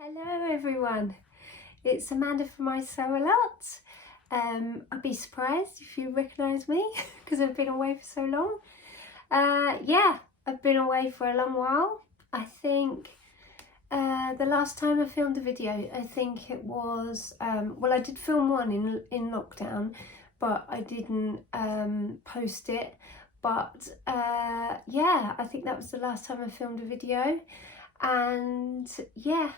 Hello everyone, it's Amanda from I Sew A Lot. I'd be surprised if you recognise me because I've been away for so long. Yeah, I've been away for a long while. I think the last time I filmed a video, I think it was, well, I did film one in lockdown, but I didn't post it. But yeah, I think that was the last time I filmed a video. And yeah,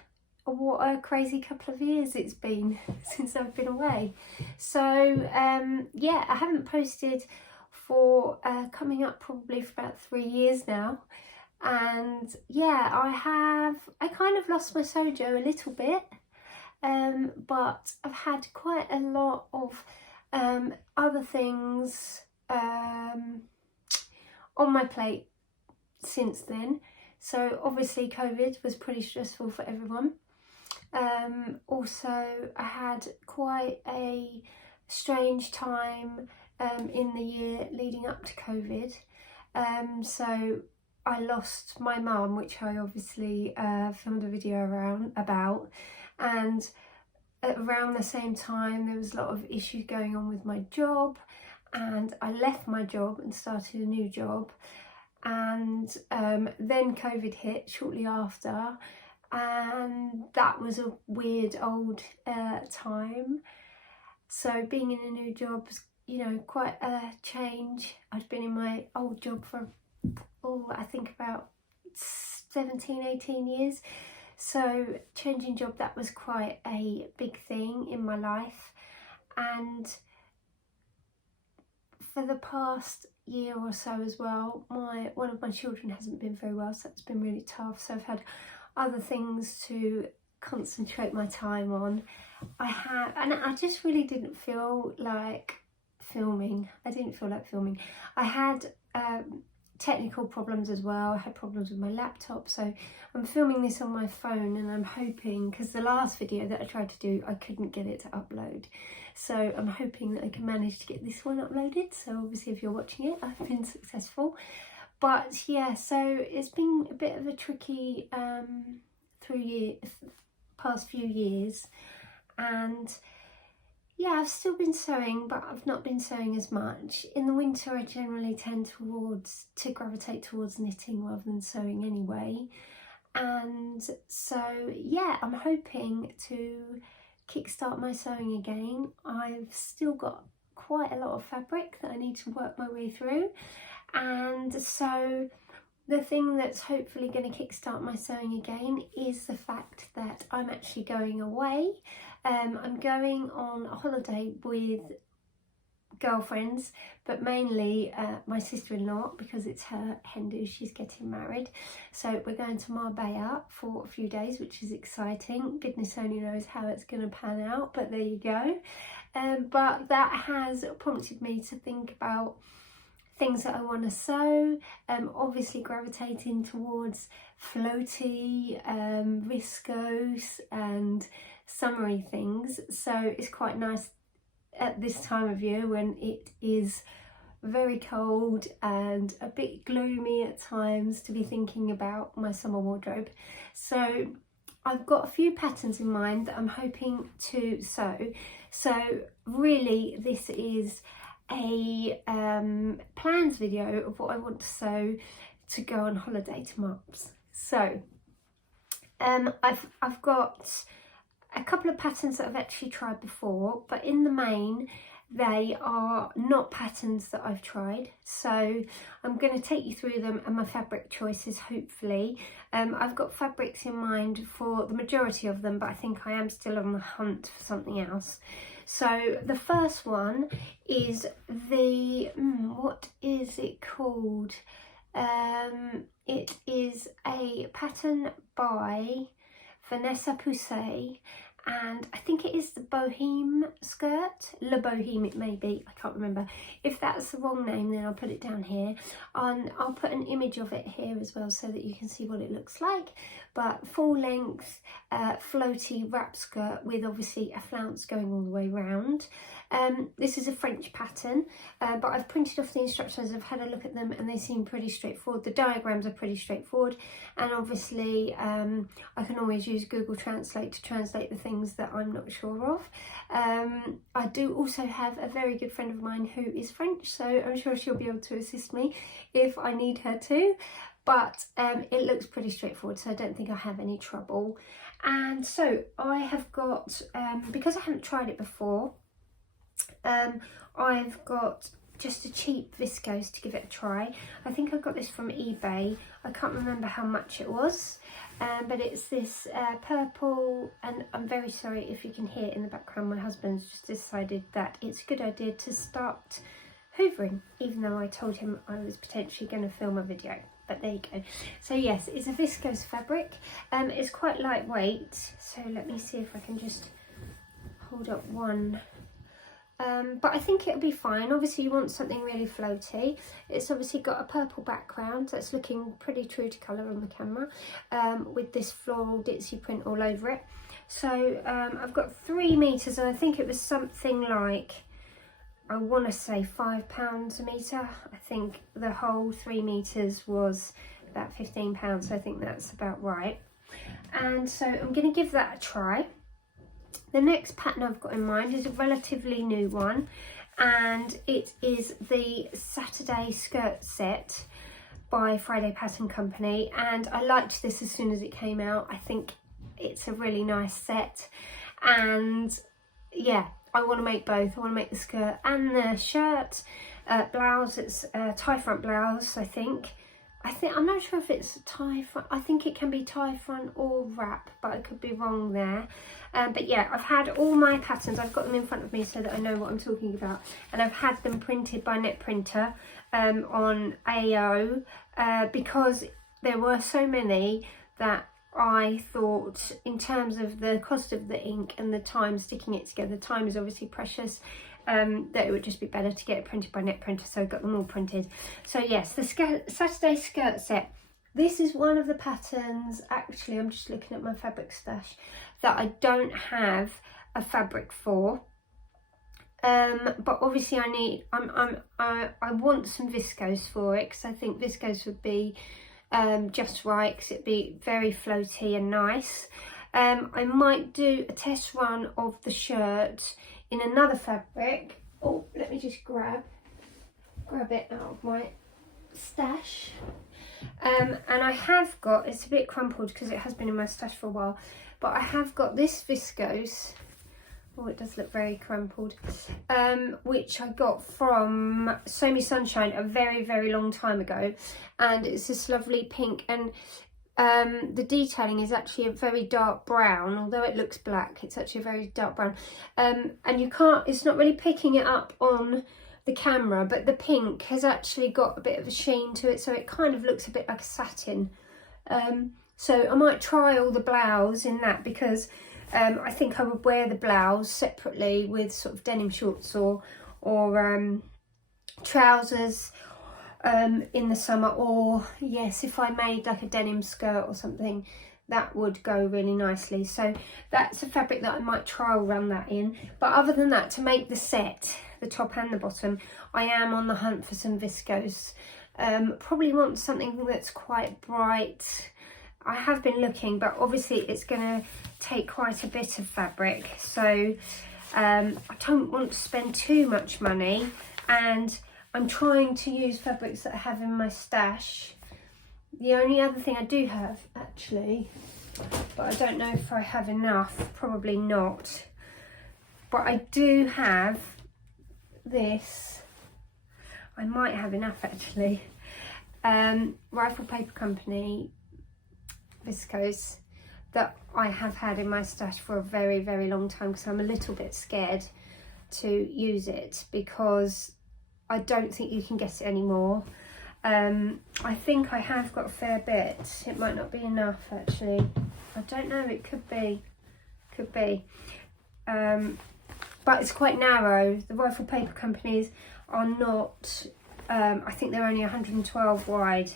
what a crazy couple of years it's been since I've been away. So yeah, I haven't posted for coming up probably for about 3 years now. And yeah, I kind of lost my sojo a little bit, but I've had quite a lot of other things on my plate since then. So obviously COVID was pretty stressful for everyone. Also I had quite a strange time in the year leading up to COVID. So I lost my mum, which I obviously filmed a video about, and around the same time there was a lot of issues going on with my job, and I left my job and started a new job. And then COVID hit shortly after, and that was a weird old time. So being in a new job was, you know, quite a change. I'd been in my old job for, I think about 17-18 years. So changing job, that was quite a big thing in my life. And for the past year or so as well, one of my children hasn't been very well, so it's been really tough. So I've had other things to concentrate my time on. And I just really didn't feel like filming. I had technical problems as well. I had problems with my laptop, so I'm filming this on my phone, and I'm hoping, because the last video that I tried to do, I couldn't get it to upload. So I'm hoping that I can manage to get this one uploaded. So obviously if you're watching it, I've been successful. But yeah, so it's been a bit of a tricky past few years. And yeah, I've still been sewing, but I've not been sewing as much. In the winter, I generally tend to gravitate towards knitting rather than sewing anyway. And so yeah, I'm hoping to kickstart my sewing again. I've still got quite a lot of fabric that I need to work my way through. And so the thing that's hopefully going to kickstart my sewing again is the fact that I'm actually going away. I'm going on a holiday with girlfriends, but mainly my sister-in-law, because it's her hen do, she's getting married. So we're going to Marbella for a few days, which is exciting. Goodness only knows how it's going to pan out, but there you go. But that has prompted me to think about things that I want to sew, obviously gravitating towards floaty, viscose and summery things. So it's quite nice at this time of year when it is very cold and a bit gloomy at times to be thinking about my summer wardrobe. So I've got a few patterns in mind that I'm hoping to sew. So really this is a plans video of what I want to sew to go on holiday to Marbs. So I've got a couple of patterns that I've actually tried before, but in the main they are not patterns that I've tried. So I'm going to take you through them and my fabric choices, hopefully. I've got fabrics in mind for the majority of them, but I think I am still on the hunt for something else. So the first one is the, what is it called? It is a pattern by Vanessa Pousset, and I think it is the Boheme skirt, Le Boheme it may be, I can't remember. If that's the wrong name, then I'll put it down here, and I'll put an image of it here as well so that you can see what it looks like. But full length floaty wrap skirt with obviously a flounce going all the way round. This is a French pattern, but I've printed off the instructions, I've had a look at them, and they seem pretty straightforward. The diagrams are pretty straightforward, and obviously I can always use Google Translate to translate the things that I'm not sure of. I do also have a very good friend of mine who is French, so I'm sure she'll be able to assist me if I need her to. But it looks pretty straightforward, so I don't think I have any trouble. And so I have got, because I haven't tried it before, I've got just a cheap viscose to give it a try. I think I got this from eBay. I can't remember how much it was, but it's this purple, and I'm very sorry if you can hear it in the background. My husband's just decided that it's a good idea to start hoovering, even though I told him I was potentially going to film a video. But there you go. So yes, it's a viscose fabric. It's quite lightweight, so let me see if I can just hold up one. But I think it'll be fine. Obviously you want something really floaty. It's obviously got a purple background that's looking pretty true to colour on the camera, with this floral ditzy print all over it. So I've got 3 meters, and I think it was something like, I want to say £5 a metre. I think the whole 3 meters was about £15, so I think that's about right. And so I'm going to give that a try. The next pattern I've got in mind is a relatively new one, and it is the Saturday skirt set by Friday Pattern Company, and I liked this as soon as it came out. I think it's a really nice set, and yeah, I want to make both. I want to make the skirt and the shirt. Blouse, it's a tie front blouse, I think. I'm not sure if it's tie front. I think it can be tie front or wrap, but I could be wrong there. But yeah, I've had all my patterns. I've got them in front of me so that I know what I'm talking about. And I've had them printed by Net Printer on AO because there were so many that I thought, in terms of the cost of the ink and the time sticking it together, time is obviously precious, that it would just be better to get it printed by Net Printer, so I got them all printed. So yes, the Saturday skirt set. This is one of the patterns, actually, I'm just looking at my fabric stash, that I don't have a fabric for. But obviously I want some viscose for it, because I think viscose would be just right, because it'd be very floaty and nice. I might do a test run of the shirt in another fabric. Oh, let me just grab it out of my stash. And I have got, it's a bit crumpled because it has been in my stash for a while, but I have got this viscose. Oh, it does look very crumpled, which I got from Sew Me Sunshine a very, very long time ago, and it's this lovely pink, and the detailing is actually a very dark brown, although it looks black, it's actually a very dark brown, and it's not really picking it up on the camera, but the pink has actually got a bit of a sheen to it, so it kind of looks a bit like a satin. So I might try all the blouse in that, because I think I would wear the blouse separately with sort of denim shorts or trousers in the summer, or yes, if I made like a denim skirt or something, that would go really nicely. So that's a fabric that I might trial run that in. But other than that, to make the set, the top and the bottom, I am on the hunt for some viscose. Probably want something that's quite bright. I have been looking, but obviously it's going to take quite a bit of fabric, so I don't want to spend too much money, and I'm trying to use fabrics that I have in my stash. The only other thing I do have, actually, but I don't know if I have enough, probably not, but I do have this. I might have enough, actually. Rifle Paper Company viscose that I have had in my stash for a very, very long time, because I'm a little bit scared to use it because I don't think you can get it anymore. I think I have got a fair bit. It might not be enough, actually. I don't know, it could be could be. But it's quite narrow. The rifle paper companies are not, I think they're only 112 wide,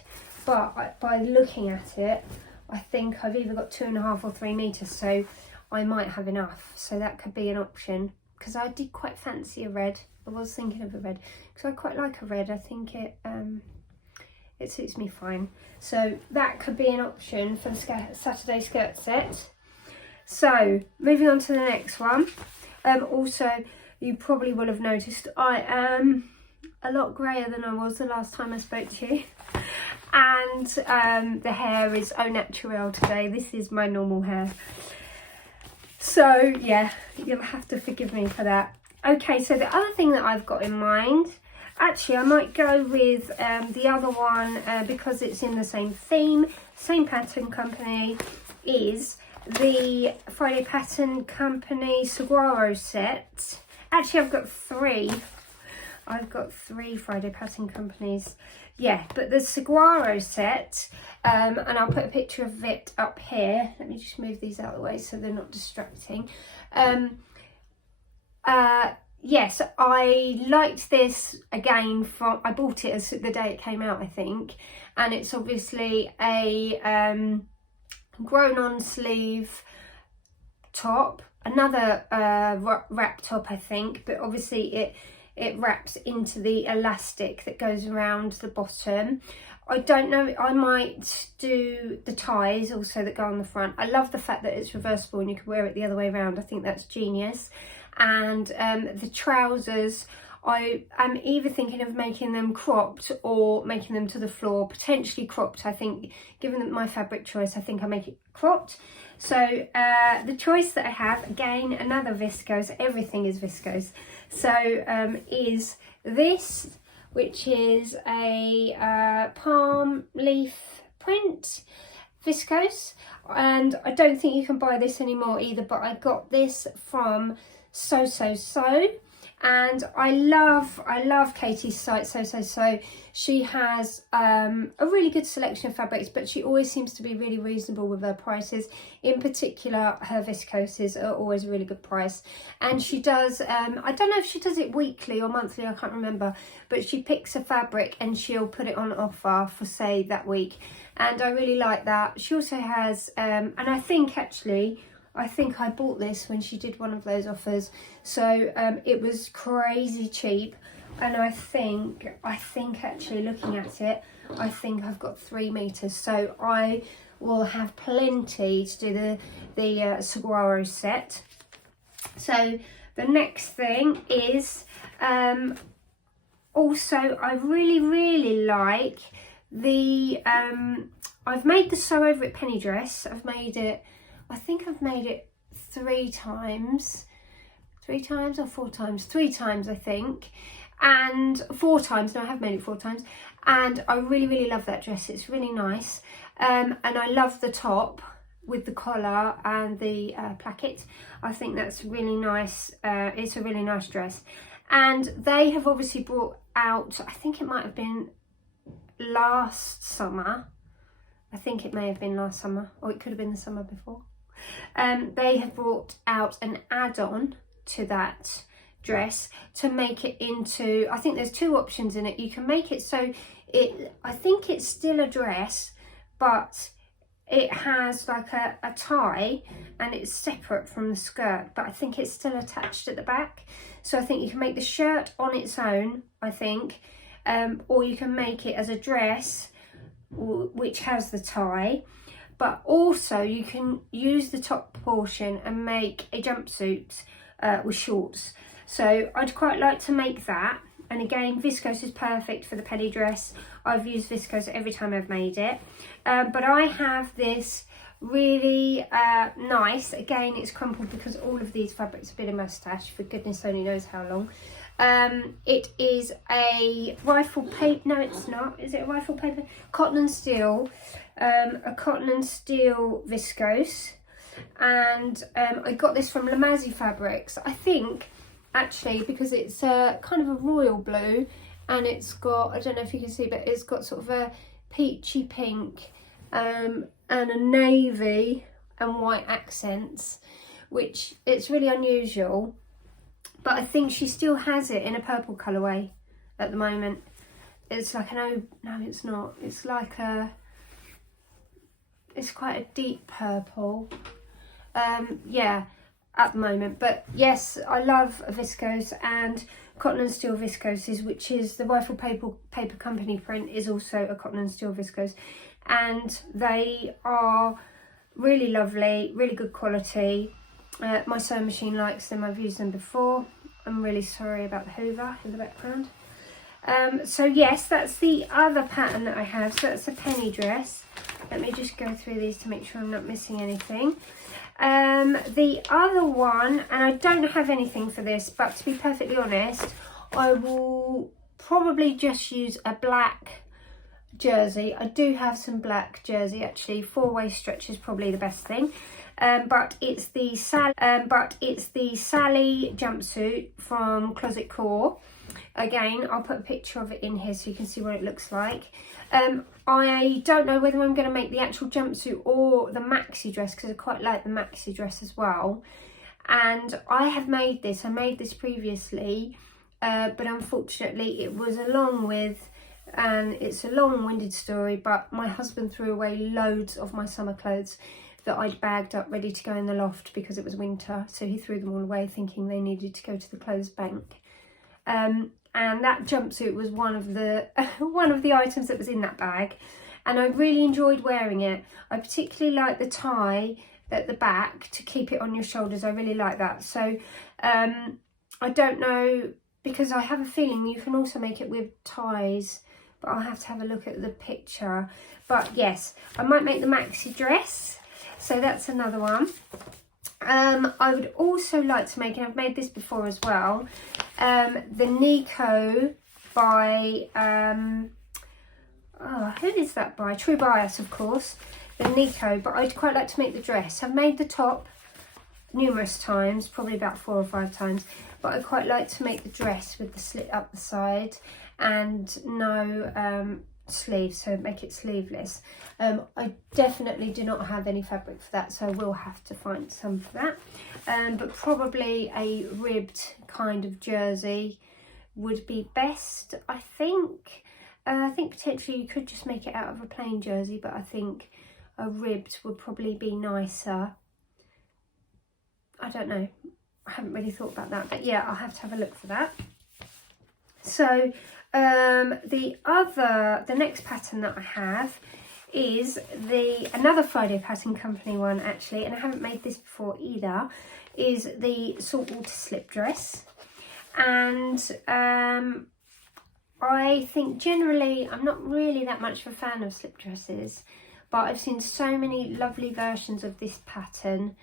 but by looking at it, I think I've either got 2.5 or 3 meters, so I might have enough. So that could be an option, because I did quite fancy a red. I was thinking of a red, because I quite like a red. I think it suits me fine. So that could be an option for the Saturday skirt set. So moving on to the next one. Also, you probably will have noticed I am a lot greyer than I was the last time I spoke to you. And the hair is au naturel today. This is my normal hair. So yeah, you'll have to forgive me for that. Okay, so the other thing that I've got in mind, actually I might go with the other one because it's in the same theme, same pattern company, is the Friday Pattern Company Saguaro set. Actually, I've got three Friday Pattern Companies. Yeah, but the Saguaro set, and I'll put a picture of it up here. Let me just move these out of the way so they're not distracting. Yes, I liked this again from, I bought it as the day it came out, I think. And it's obviously a grown on sleeve top, another wrap top, I think, but obviously it wraps into the elastic that goes around the bottom. I don't know, I might do the ties also that go on the front. I love the fact that it's reversible and you can wear it the other way around. I think that's genius. And the trousers, I am either thinking of making them cropped or making them to the floor, potentially cropped. I think, given my fabric choice, I think I'll make it cropped. So the choice that I have, again, another viscose, everything is viscose. So is this, which is a palm leaf print viscose. And I don't think you can buy this anymore either, but I got this from So. And I love Katie's site, So. She has a really good selection of fabrics, but she always seems to be really reasonable with her prices. In particular, her viscoses are always a really good price. And she does, I don't know if she does it weekly or monthly, I can't remember, but she picks a fabric and she'll put it on offer for, say, that week. And I really like that. She also has, and I think I bought this when she did one of those offers, so it was crazy cheap. And I think actually looking at it, I think I've got 3 meters, so I will have plenty to do the Saguaro set. So the next thing is also I really like the I've made the Sew Over It penny dress. I think I've made it 3 times. 3 times or 4 times? 3 times, I think. And 4 times. No, I have made it 4 times. And I really love that dress. It's really nice. And I love the top with the collar and the placket. I think that's really nice. It's a really nice dress. And they have obviously brought out, I think it might have been last summer. I think it may have been last summer, or it could have been the summer before. They have brought out an add-on to that dress to make it into, I think there's 2 options in it. You can make it so I think it's still a dress, but it has like a tie and it's separate from the skirt, but I think it's still attached at the back. So I think you can make the shirt on its own, I think, or you can make it as a dress which has the tie. But also you can use the top portion and make a jumpsuit with shorts. So I'd quite like to make that. And again, viscose is perfect for the penny dress. I've used viscose every time I've made it. But I have this really nice, again it's crumpled because all of these fabrics have been in my stash for goodness only knows how long. It is a rifle paper, no it's not, is it a rifle paper? Cotton and steel, a cotton and steel viscose, and I got this from Lamazi Fabrics, I think, actually, because it's kind of a royal blue, and it's got, I don't know if you can see, but it's got sort of a peachy pink and a navy and white accents, which it's really unusual, but I think she still has it in a purple colourway at the moment. It's like no, it's not. It's like it's quite a deep purple. Yeah, at the moment. But yes, I love a viscose, and Cotton and Steel viscoses, which is the Rifle Paper Company print, is also a Cotton and Steel viscose, and they are really lovely, really good quality. My sewing machine likes them. I've used them before. I'm really sorry about the Hoover in the background. So yes, that's the other pattern that I have. So that's a penny dress. Let me just go through these to make sure I'm not missing anything. The other one, and I don't have anything for this, but to be perfectly honest, I will probably just use a black jersey. I do have some black jersey actually. 4-way stretch is probably the best thing. But it's the Sally jumpsuit from Closet Core. Again, I'll put a picture of it in here so you can see what it looks like. I don't know whether I'm going to make the actual jumpsuit or the maxi dress, because I quite like the maxi dress as well. And I have made this. I made this previously, but unfortunately it was along with, and it's a long-winded story, but my husband threw away loads of my summer clothes that I'd bagged up ready to go in the loft because it was winter. So he threw them all away thinking they needed to go to the clothes bank. And that jumpsuit was one of the items that was in that bag, and I really enjoyed wearing it. I particularly like the tie at the back to keep it on your shoulders. I really like that. So I don't know, because I have a feeling you can also make it with ties, but I'll have to have a look at the picture. But yes, I might make the maxi dress, so that's another one. I would also like to make, and I've made this before as well, the Nico by, who is that by? True Bias, of course, the Nico, but I'd quite like to make the dress. I've made the top numerous times, probably about 4 or 5 times, but I'd quite like to make the dress with the slit up the side and no sleeves, so make it sleeveless. I definitely do not have any fabric for that, so I will have to find some for that. But probably a ribbed kind of jersey would be best, I think. I think potentially you could just make it out of a plain jersey, but I think a ribbed would probably be nicer. I don't know. I haven't really thought about that, but yeah, I'll have to have a look for that. So the next pattern that I have is another Friday Pattern Company one actually, and I haven't made this before either, is the saltwater slip dress. And I think generally I'm not really that much of a fan of slip dresses, but I've seen so many lovely versions of this pattern.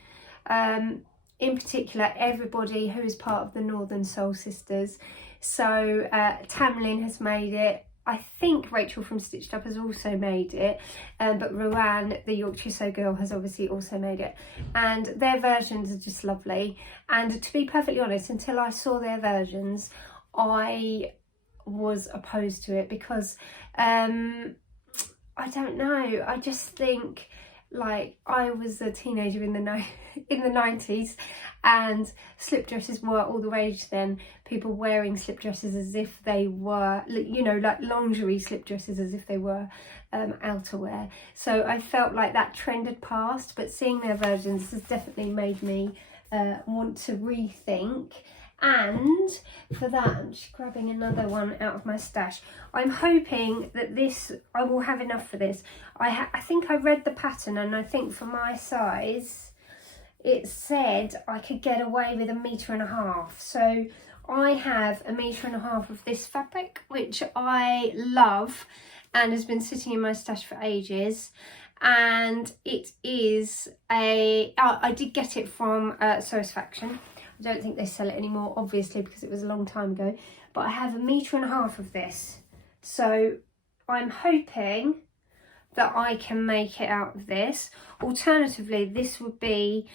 In particular, everybody who is part of the Northern Soul Sisters. So Tamlin has made it. I think Rachel from Stitched Up has also made it, but Rowan, the Yorkshire Sew Girl, has obviously also made it, and their versions are just lovely. And to be perfectly honest, until I saw their versions, I was opposed to it, because I don't know, I just think, like, I was a teenager in the 90s, and slip dresses were all the rage then. People wearing slip dresses as if they were, you know, like lingerie slip dresses as if they were outerwear. So I felt like that trend had passed, but seeing their versions has definitely made me want to rethink. And for that, I'm just grabbing another one out of my stash. I'm hoping that I will have enough for this. I think I read the pattern, and I think for my size, it said I could get away with 1.5 meters. So I have 1.5 meters of this fabric, which I love and has been sitting in my stash for ages. And it is I did get it from Satisfaction. I don't think they sell it anymore, obviously, because it was a long time ago. But I have 1.5 meters of this. So I'm hoping that I can make it out of this. Alternatively, this would be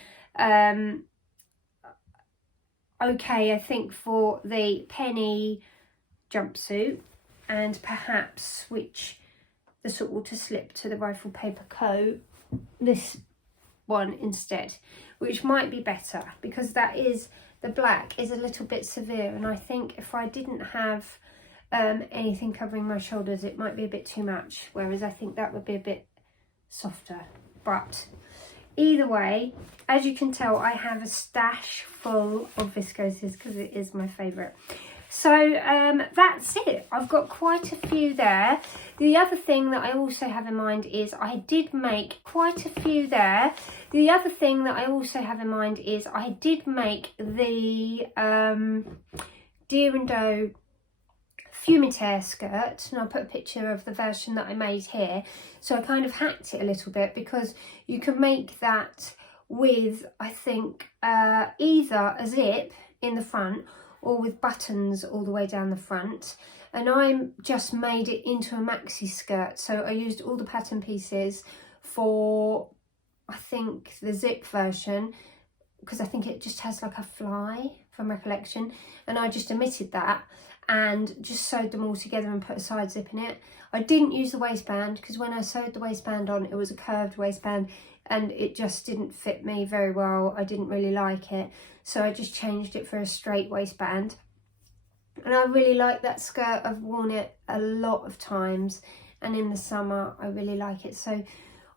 okay, I think, for the penny jumpsuit, and perhaps switch the saltwater slip to the Rifle Paper coat. This one instead, which might be better, because the black is a little bit severe, and I think if I didn't have anything covering my shoulders, it might be a bit too much, whereas I think that would be a bit softer. But either way, as you can tell, I have a stash full of viscoses because it is my favourite. So that's it. I've got quite a few there. The other thing that I also have in mind is I did make quite a few there. The other thing that I also have in mind is I did make the Deer and Doe Fumitaire skirt, and I'll put a picture of the version that I made here. So I kind of hacked it a little bit, because you can make that with, I think, either a zip in the front or with buttons all the way down the front. And I just made it into a maxi skirt. So I used all the pattern pieces for, I think, the zip version, because I think it just has like a fly from recollection, and I just omitted that and just sewed them all together and put a side zip in it. I didn't use the waistband, because when I sewed the waistband on, it was a curved waistband and it just didn't fit me very well. I didn't really like it, so I just changed it for a straight waistband. And I really like that skirt. I've worn it a lot of times, and in the summer I really like it. So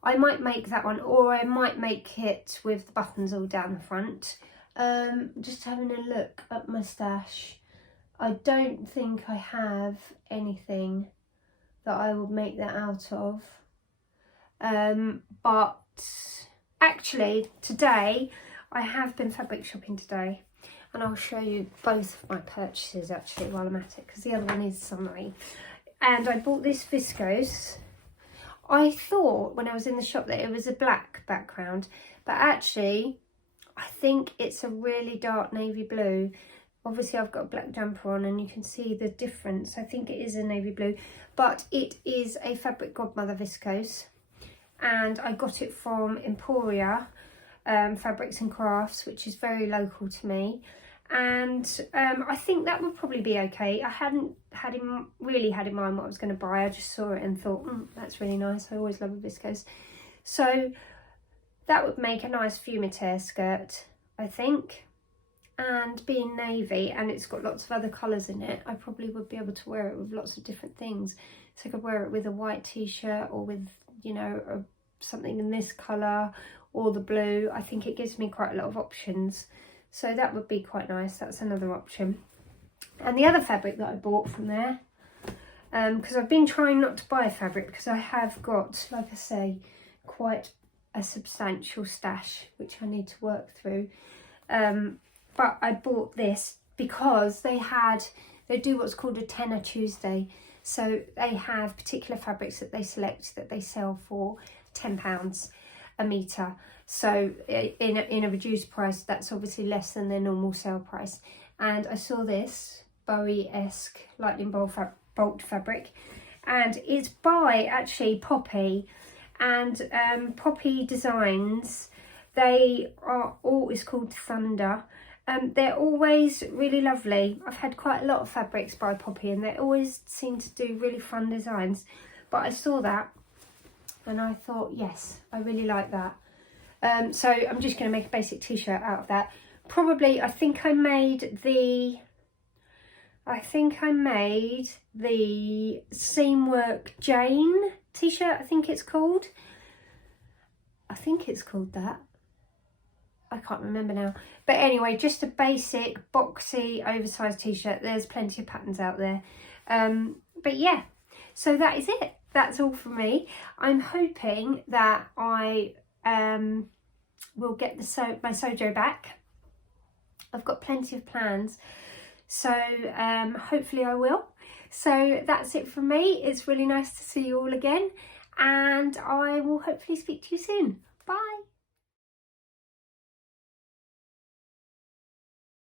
I might make that one, or I might make it with the buttons all down the front. Just having a look at my stash, I don't think I have anything that I would make that out of. But actually today I have been fabric shopping today, and I'll show you both of my purchases actually while I'm at it, because the other one is summary. And I bought this viscose. I thought when I was in the shop that it was a black background, but actually I think it's a really dark navy blue. Obviously I've got a black jumper on and you can see the difference. I think it is a navy blue, but it is a Fabric Godmother viscose, and I got it from Emporia Fabrics and Crafts, which is very local to me. And I think that would probably be okay. I hadn't really had in mind what I was going to buy. I just saw it and thought, that's really nice. I always love a viscose. So that would make a nice Fumitaire skirt, I think. And being navy, and it's got lots of other colours in it, I probably would be able to wear it with lots of different things. So I could wear it with a white t-shirt, or with, you know, something in this colour, or the blue. I think it gives me quite a lot of options. So that would be quite nice. That's another option. And the other fabric that I bought from there, because I've been trying not to buy fabric, because I have got, like I say, quite a substantial stash which I need to work through. But I bought this because they do what's called a tenner Tuesday. So they have particular fabrics that they select that they sell for £10 a metre. So in a reduced price, that's obviously less than their normal sale price. And I saw this Bowie-esque lightning bolt fabric, and it's by actually Poppy, and Poppy Designs. They are always called Thunder. They're always really lovely. I've had quite a lot of fabrics by Poppy, and they always seem to do really fun designs. But I saw that and I thought, yes, I really like that. So I'm just going to make a basic t-shirt out of that. Probably, I think I made the Seamwork Jane t-shirt, I think it's called. I think it's called that. I can't remember now. But anyway, just a basic, boxy, oversized t-shirt. There's plenty of patterns out there. But yeah, so that is it. That's all from me. I'm hoping that I will get my Sojo back. I've got plenty of plans. So hopefully I will. So that's it from me. It's really nice to see you all again. And I will hopefully speak to you soon.